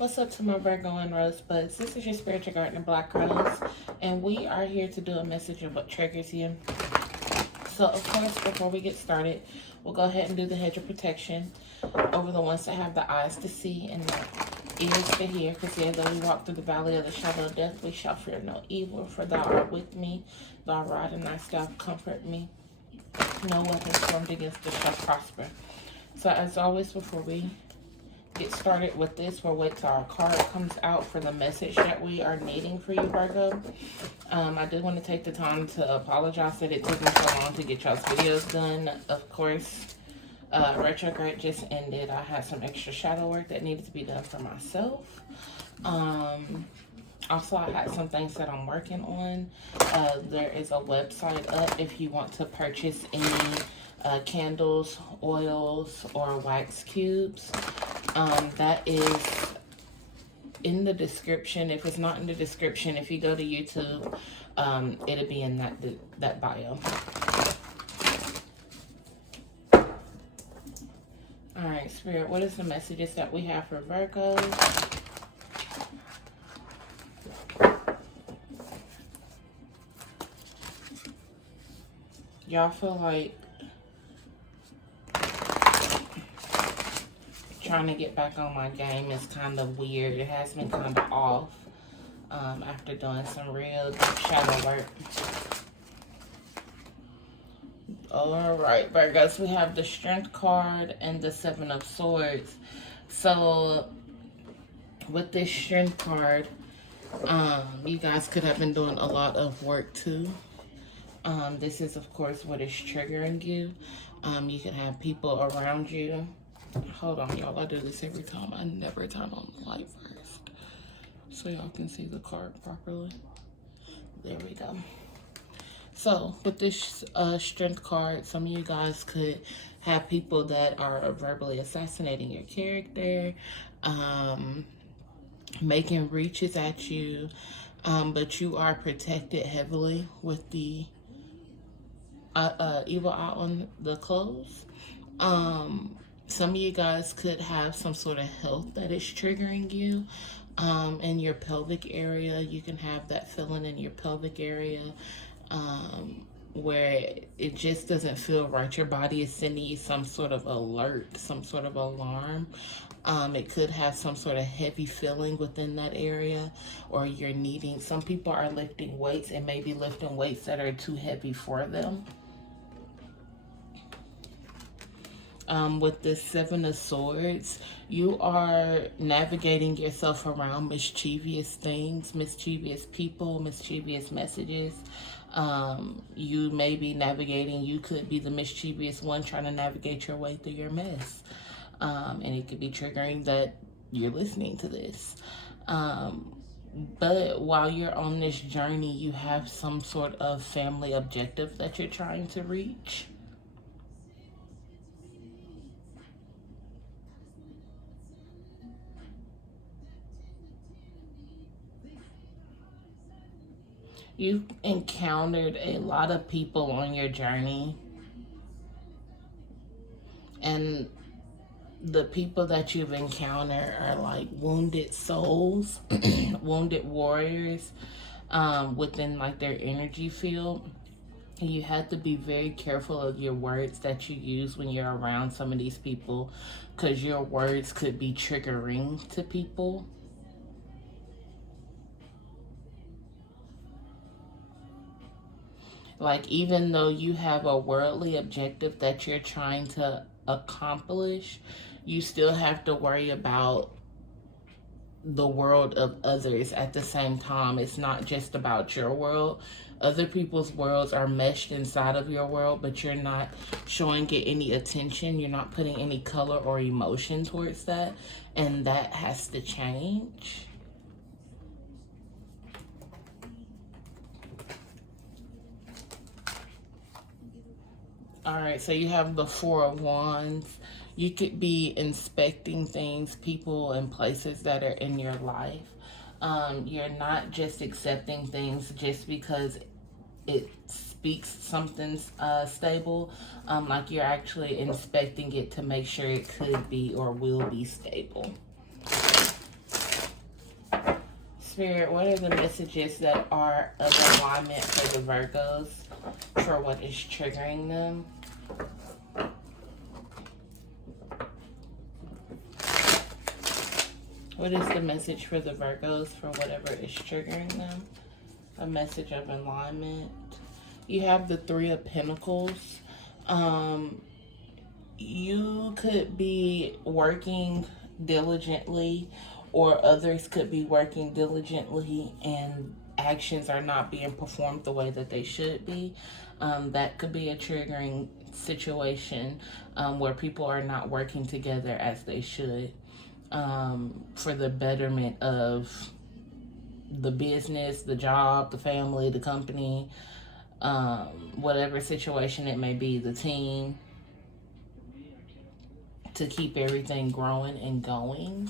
What's up to my Virgo and Rosebuds? This is your spiritual gardener, Black Rose, and we are here to do a message of what triggers you. So, of course, before we get started, we'll go ahead and do the hedge of protection over the ones that have the eyes to see and the ears to hear. Because yea, though we walk through the valley of the shadow of death, we shall fear no evil. For thou art with me, thy rod and thy staff comfort me. No weapon formed against us shall prosper. So, as always, before we get started with this, we'll wait till our card comes out for the message that we are needing for you, Virgo. I did want to take the time to apologize that it took me so long to get y'all's videos done. Of course, retrograde just ended. I had some extra shadow work that needed to be done for myself. Also, I had some things that I'm working on. There is a website up if you want to purchase any candles, oils, or wax cubes. That is in the description. If it's not in the description, if you go to YouTube, it'll be in that bio. All right, Spirit, what is the messages that we have for Virgo? Y'all feel like trying to get back on my game is kind of weird. It has been kind of off after doing some real deep shadow work. All right, Virgos, we have the Strength card and the Seven of Swords. So with this Strength card, you guys could have been doing a lot of work too. This is, of course, what is triggering you. You can have people around you. Hold on, y'all. I do this every time. I never turn on the light first so y'all can see the card properly. There we go. So with this Strength card, some of you guys could have people that are verbally assassinating your character, making reaches at you, but you are protected heavily with the evil eye on the clothes. Some of you guys could have some sort of health that is triggering you in your pelvic area. You can have that feeling in your pelvic area where it just doesn't feel right. Your body is sending you some sort of alert, some sort of alarm. It could have some sort of heavy feeling within that area, or you're needing, some people are lifting weights and maybe lifting weights that are too heavy for them. With this Seven of Swords, you are navigating yourself around mischievous things, mischievous people, mischievous messages. You may be navigating, you could be the mischievous one trying to navigate your way through your mess. And it could be triggering that you're listening to this. But while you're on this journey, you have some sort of family objective that you're trying to reach. You've encountered a lot of people on your journey, and the people that you've encountered are like wounded souls, wounded warriors within like their energy field. And you have to be very careful of your words that you use when you're around some of these people, because your words could be triggering to people. Like, even though you have a worldly objective that you're trying to accomplish, you still have to worry about the world of others at the same time. It's not just about your world. Other people's worlds are meshed inside of your world, but you're not showing it any attention. You're not putting any color or emotion towards that, and that has to change. All right, so you have the Four of Wands. You could be inspecting things, people, and places that are in your life. You're not just accepting things just because it speaks something's stable. Like, you're actually inspecting it to make sure it could be or will be stable. Spirit, what are the messages that are of alignment for the Virgos for what is triggering them? What is the message for the Virgos for whatever is triggering them? A message of alignment. You have the Three of Pentacles. You could be working diligently, or others could be working diligently and actions are not being performed the way that they should be. That could be a triggering situation where people are not working together as they should for the betterment of the business, the job, the family, the company, whatever situation it may be, the team, to keep everything growing and going.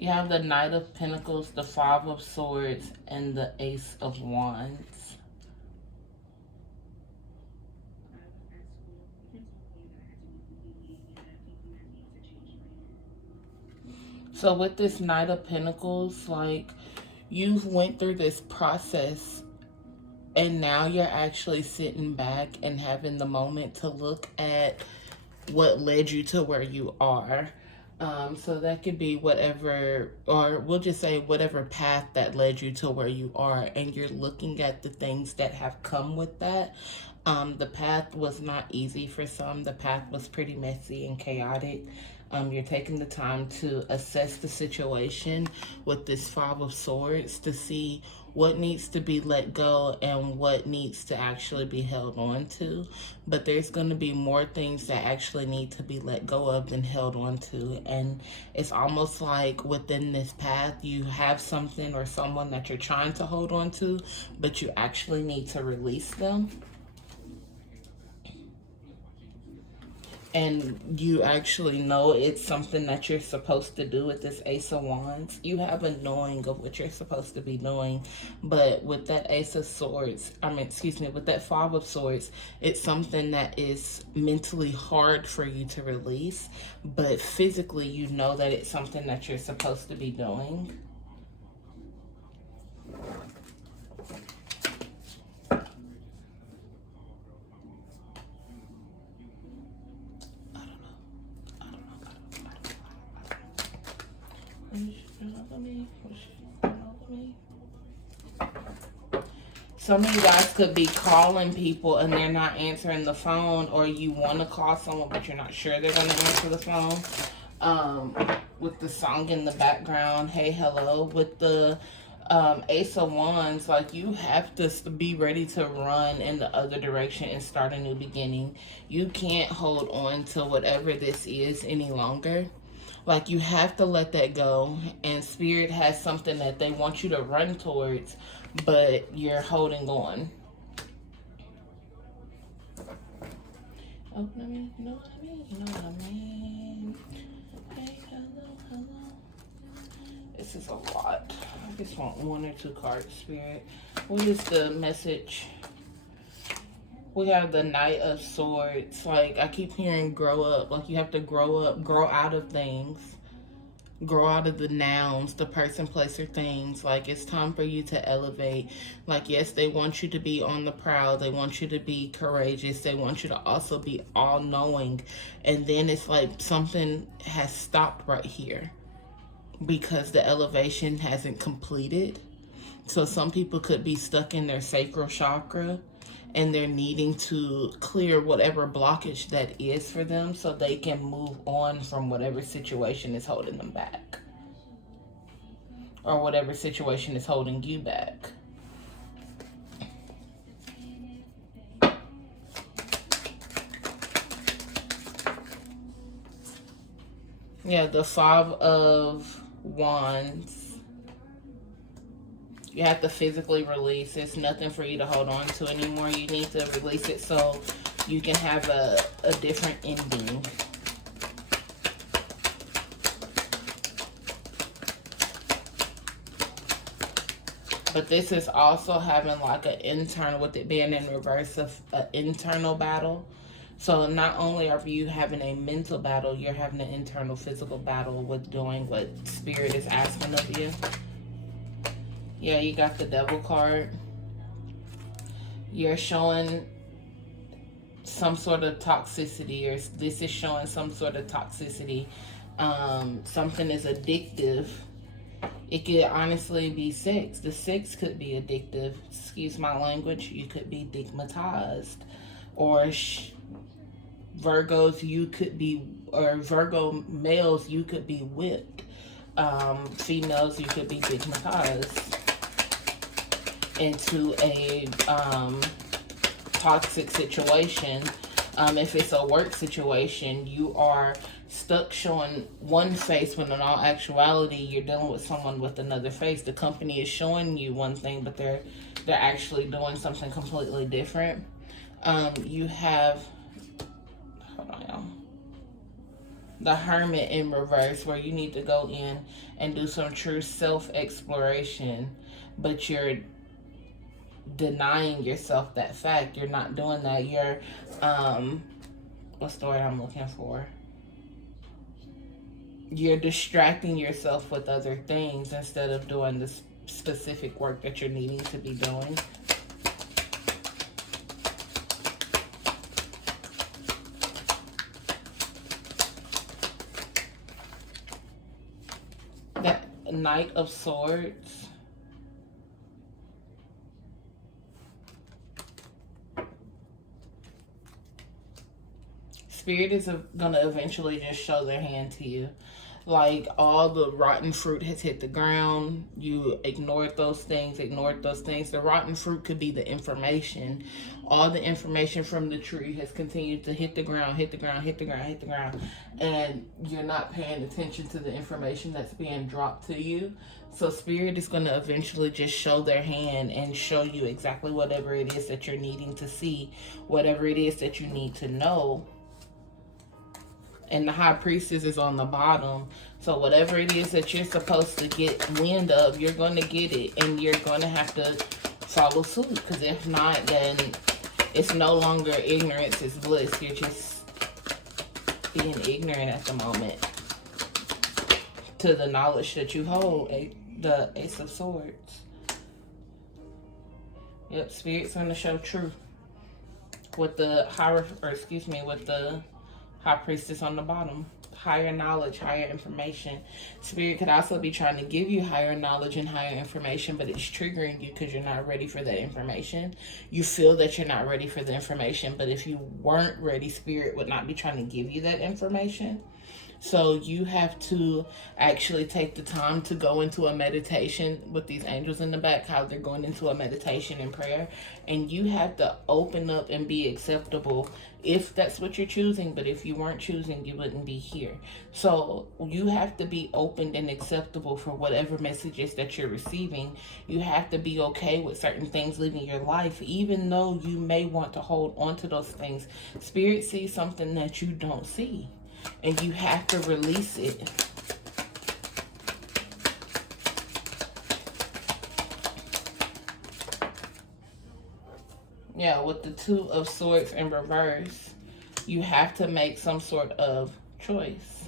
You have the Knight of Pentacles, the Five of Swords, and the Ace of Wands. So with this Knight of Pentacles, like, you've went through this process and now you're actually sitting back and having the moment to look at what led you to where you are. So that could be whatever, or we'll just say whatever path that led you to where you are, and you're looking at the things that have come with that. The path was not easy for some. The path was pretty messy and chaotic. You're taking the time to assess the situation with this Five of Swords to see what needs to be let go and what needs to actually be held on to. But there's going to be more things that actually need to be let go of than held on to. And it's almost like within this path, you have something or someone that you're trying to hold on to, but you actually need to release them. And you actually know it's something that you're supposed to do with this Ace of Wands. You have a knowing of what you're supposed to be doing. But with that Ace of Swords, with that Five of Swords, it's something that is mentally hard for you to release. But physically, you know that it's something that you're supposed to be doing. Some of you guys could be calling people and they're not answering the phone, or you want to call someone but you're not sure they're going to answer the phone. With the song in the background, hey, hello. With the Ace of Wands, like, you have to be ready to run in the other direction and start a new beginning. You can't hold on to whatever this is any longer. Like, you have to let that go, and Spirit has something that they want you to run towards, but you're holding on. Oh, you know what I mean? You know what I mean? Hey, hello. This is a lot. I just want one or two cards, Spirit. What is the message? We have the Knight of Swords. Like, I keep hearing grow up. Like, you have to grow up, grow out of things. Grow out of the nouns, the person, place, or things. Like, it's time for you to elevate. Like, yes, they want you to be on the prowl. They want you to be courageous. They want you to also be all-knowing. And then it's like something has stopped right here because the elevation hasn't completed. So some people could be stuck in their sacral chakra, and they're needing to clear whatever blockage that is for them so they can move on from whatever situation is holding them back. Or whatever situation is holding you back. Yeah, the Five of Wands. You have to physically release. It's nothing for you to hold on to anymore. You need to release it so you can have a different ending. But this is also having like an internal, with it being in reverse, of an internal battle. So not only are you having a mental battle, you're having an internal physical battle with doing what Spirit is asking of you. Yeah, you got the Devil card. You're showing some sort of toxicity, or this is showing some sort of toxicity. Something is addictive. It could honestly be sex. The sex could be addictive. Excuse my language. You could be digmatized. Or Virgos, you could be, or Virgo males, you could be whipped. Females, you could be digmatized into a toxic situation. If it's a work situation, you are stuck showing one face when in all actuality you're dealing with someone with another face. The company is showing you one thing, but they're actually doing something completely different. You have, hold on, y'all, the Hermit in reverse, where you need to go in and do some true self-exploration, but you're denying yourself that fact. You're not doing that. You're what's the word I'm looking for? You're distracting yourself with other things instead of doing the specific work that you're needing to be doing. That Knight of Swords. Spirit is going to eventually just show their hand to you. Like, all the rotten fruit has hit the ground. You ignored those things, The rotten fruit could be the information. All the information from the tree has continued to hit the ground. And you're not paying attention to the information that's being dropped to you. So Spirit is going to eventually just show their hand and show you exactly whatever it is that you're needing to see, whatever it is that you need to know. And the High Priestess is on the bottom. So whatever it is that you're supposed to get wind of, you're going to get it. And you're going to have to follow suit. Because if not, then it's no longer ignorance, it's bliss. You're just being ignorant at the moment to the knowledge that you hold. The Ace of Swords. Yep, Spirit's going to show truth. With the High Priestess on the bottom. Higher knowledge, higher information. Spirit could also be trying to give you higher knowledge and higher information, but it's triggering you because you're not ready for that information. You feel that you're not ready for the information, but if you weren't ready, Spirit would not be trying to give you that information. So you have to actually take the time to go into a meditation with these angels in the back, how they're going into a meditation and prayer. And you have to open up and be acceptable if that's what you're choosing. But if you weren't choosing, you wouldn't be here. So you have to be open and acceptable for whatever messages that you're receiving. You have to be okay with certain things leaving your life, even though you may want to hold on to those things. Spirit sees something that you don't see. And you have to release it. Yeah, with the Two of Swords in reverse, you have to make some sort of choice.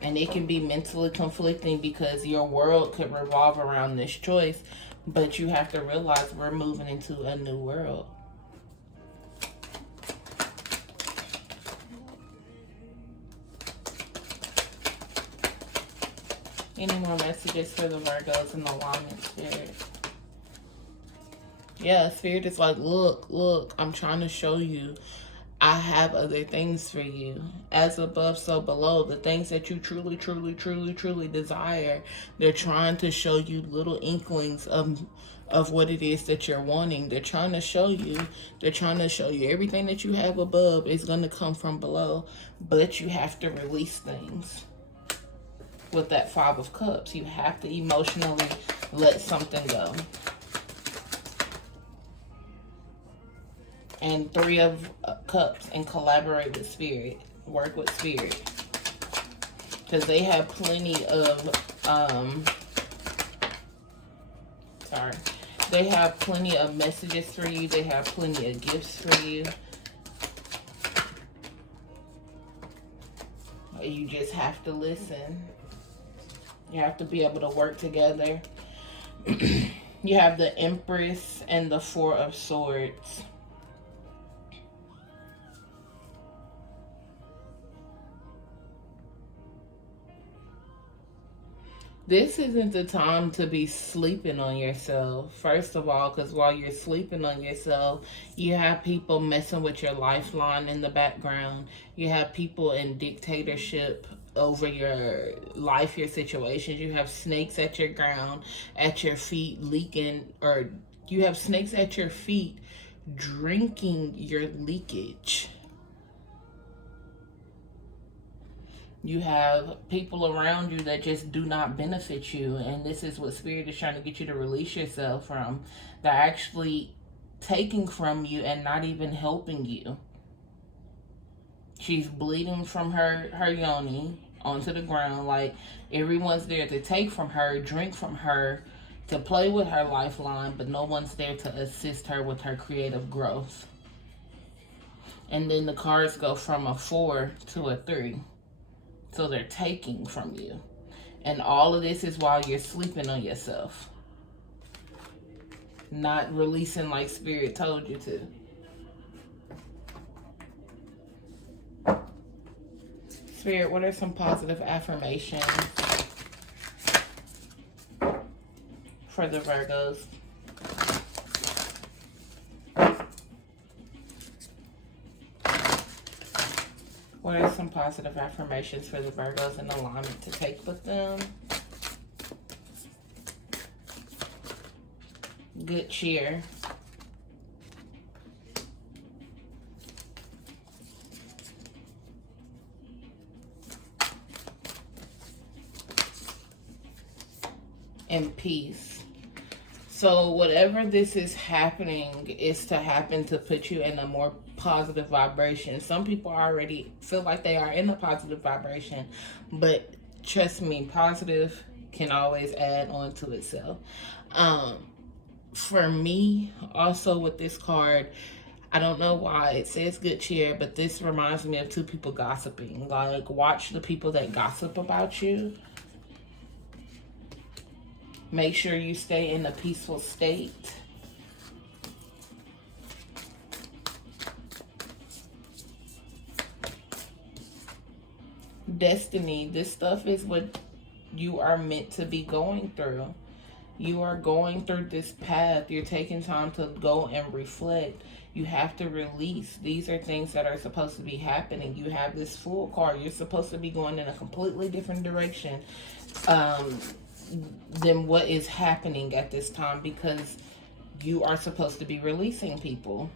And it can be mentally conflicting because your world could revolve around this choice. But you have to realize we're moving into a new world. Any more messages for the Virgos in the alignment, Spirit? Yeah, Spirit is like, look, I'm trying to show you I have other things for you. As above, so below. The things that you truly desire, they're trying to show you little inklings of what it is that you're wanting. They're trying to show you everything that you have above is going to come from below. But you have to release things. With that Five of Cups, you have to emotionally let something go. And Three of Cups, and collaborate with Spirit. Work with Spirit. Because they have plenty of, They have plenty of messages for you. They have plenty of gifts for you. You just have to listen. You have to be able to work together. You have the Empress and the Four of Swords. This isn't the time to be sleeping on yourself, first of all, because while you're sleeping on yourself, you have people messing with your lifeline in the background. You have people in dictatorship over your life, your situations. You have snakes at your ground, at your feet leaking, or you have snakes at your feet drinking your leakage. You have people around you that just do not benefit you. And this is what Spirit is trying to get you to release yourself from. They're actually taking from you and not even helping you. She's bleeding from her yoni onto the ground. Like, everyone's there to take from her, drink from her, to play with her lifeline, but no one's there to assist her with her creative growth. And then the cards go from a 4 to a 3. So they're taking from you. And all of this is while you're sleeping on yourself. Not releasing like Spirit told you to. Spirit, what are some positive affirmations for the Virgos? What are some positive affirmations for the Virgos in alignment to take with them? Good cheer. And peace. So whatever this is happening is to happen to put you in a more positive vibration. Some people already feel like they are in a positive vibration, but trust me, positive can always add on to itself. For me, also with this card, I don't know why it says good cheer, but this reminds me of two people gossiping. Like, watch the people that gossip about you. Make sure you stay in a peaceful state. Destiny. This stuff is what you are meant to be going through. You are going through this path. You're taking time to go and reflect. You have to release. These are things that are supposed to be happening. You have this Fool card. You're supposed to be going in a completely different direction than what is happening at this time, because you are supposed to be releasing people.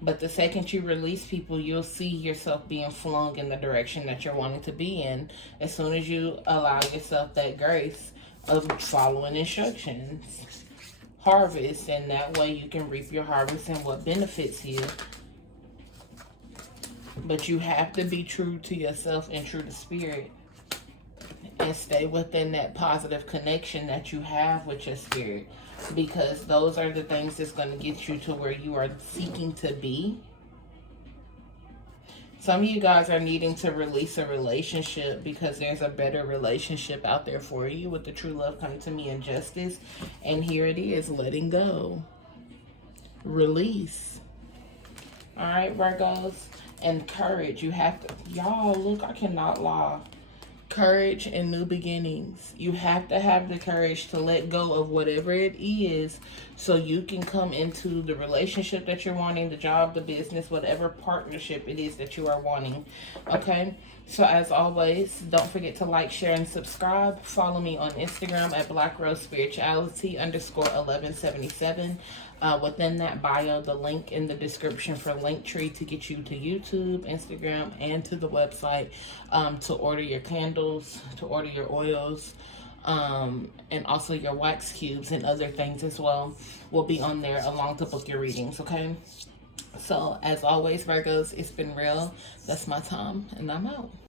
But the second you release people, you'll see yourself being flung in the direction that you're wanting to be in as soon as you allow yourself that grace of following instructions. Harvest, and that way you can reap your harvest and what benefits you. But you have to be true to yourself and true to Spirit, and stay within that positive connection that you have with your Spirit, because those are the things that's going to get you to where you are seeking to be. Some of you guys are needing to release a relationship because there's a better relationship out there for you, with the true love coming to me in justice. And here it is, letting go. Release. All right, Virgos. And courage. You have to, y'all, look, I cannot lie. Courage and new beginnings. You have to have the courage to let go of whatever it is so you can come into the relationship that you're wanting, the job, the business, whatever partnership it is that you are wanting. Okay? So as always, don't forget to like, share, and subscribe. Follow me on Instagram at BlackRoseSpirituality_1177. Within that bio, the link in the description for Linktree to get you to YouTube, Instagram, and to the website to order your candles, to order your oils, and also your wax cubes and other things as well will be on there along to book your readings, okay? So as always, Virgos, it's been real. That's my time, and I'm out.